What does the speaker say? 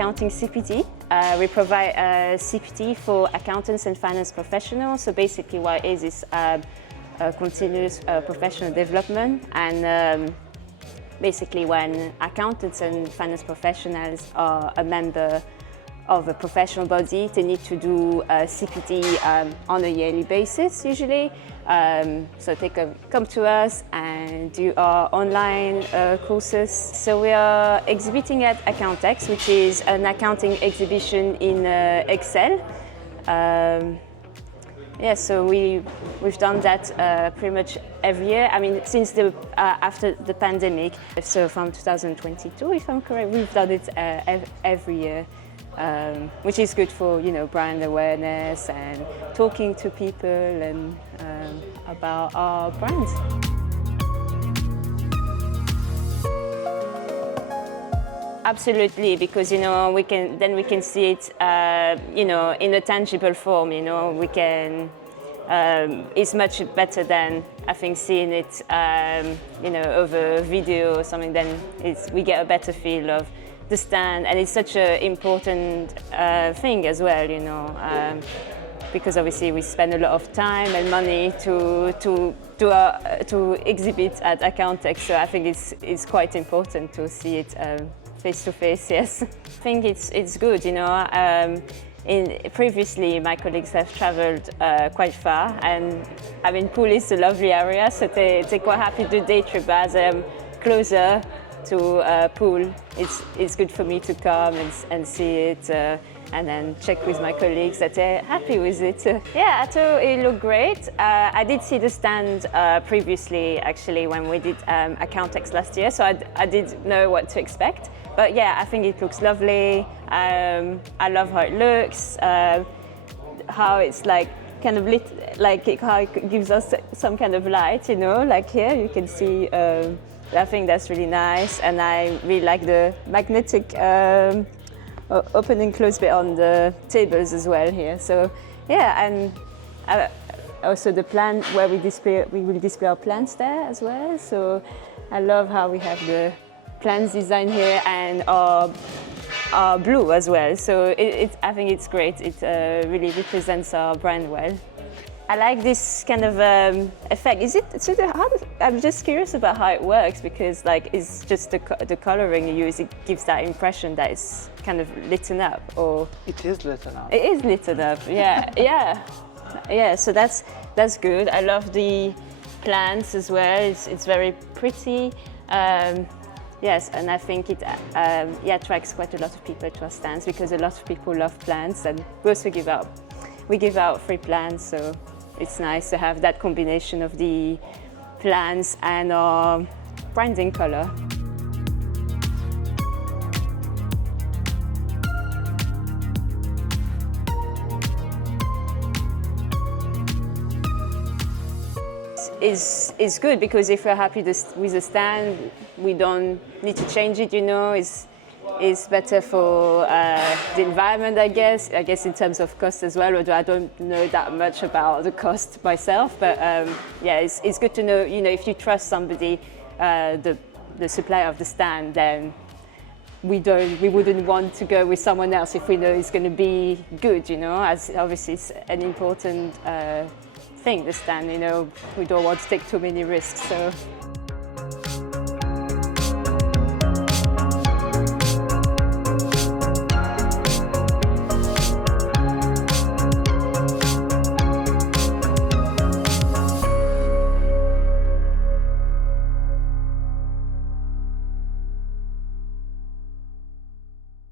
AccountingCPD. We provide CPD for accountants and finance professionals. So basically what it is continuous professional development, and basically when accountants and finance professionals are a member of a professional body, they need to do CPD on a yearly basis usually. So they can come to us and do our online courses. So we are exhibiting at Accountex, which is an accounting exhibition in Excel. Yeah, so we've done that pretty much every year. I mean, since after the pandemic, so from 2022, if I'm correct, we've done it every year. Which is good for, you know, brand awareness and talking to people and about our brands. Absolutely, because, you know, we can see it, you know, in a tangible form. You know, we can. It's much better than, I think, seeing it, you know, over video or something. Then we get a better feel of the stand, and it's such an important thing as well, you know, because obviously we spend a lot of time and money to exhibit at Accountex. So I think it's quite important to see it face to face. Yes, I think it's good, you know. Previously, my colleagues have travelled quite far, and I mean, Poole is a lovely area, so they're quite happy to do day trip. As closer to Poole, it's good for me to come and see it and then check with my colleagues that they're happy with it. Yeah, I thought it looked great. I did see the stand previously, actually, when we did Accountex last year, so I did know what to expect. But yeah, I think it looks lovely. I love how it looks, how it's like kind of lit, like how it gives us some kind of light, you know, like here you can see. I think that's really nice, and I really like the magnetic open and close bit on the tables as well here. So yeah, and also the plant where we will display our plants there as well. So I love how we have the plants design here and our blue as well. So I think it's great. It really represents our brand well. I like this kind of effect. I'm just curious about how it works, because like it's just the coloring you use. It gives that impression that it's kind of lit up, or it is lit up. It is lit up. Yeah, yeah. So that's good. I love the plants as well. It's very pretty. Yes, and I think it attracts quite a lot of people to our stands, because a lot of people love plants, and we also give out free plants. So it's nice to have that combination of the plants and our branding color. Is good, because if we're happy with the stand, we don't need to change it, you know. It's better for the environment, I guess in terms of cost as well, although I don't know that much about the cost myself. But yeah, it's good to know, you know, if you trust somebody, the supplier of the stand, then we wouldn't want to go with someone else if we know it's going to be good, you know, as obviously it's an important thing, the stand, you know, we don't want to take too many risks. So